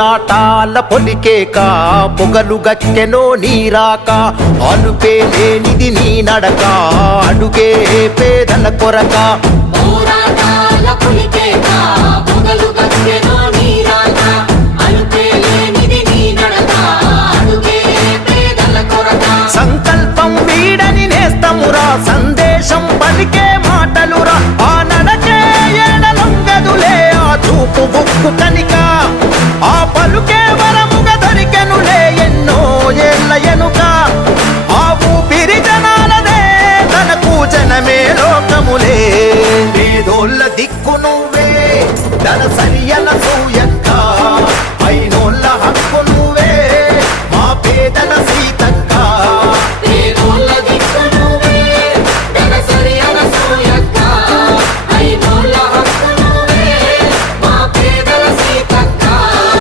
పోరాటాల పొలికేక పొగలు గక్కెనో నీరాక అలుపే లేనిది నీ నడక అడుగే పేదల కొరక పోరాటాల పొలికేక పొగలు గక్కెనో నీరాక అలుపే లేనిది నీ నడక అడుగే పేదల కొరక సంకల్పం వీడని నేస్తమురా సందేశం పలికే మాటలురా ఆ నడకే ఎడలొంగదులే ఆ చూపు బుక్కు కనిక ఆ పలు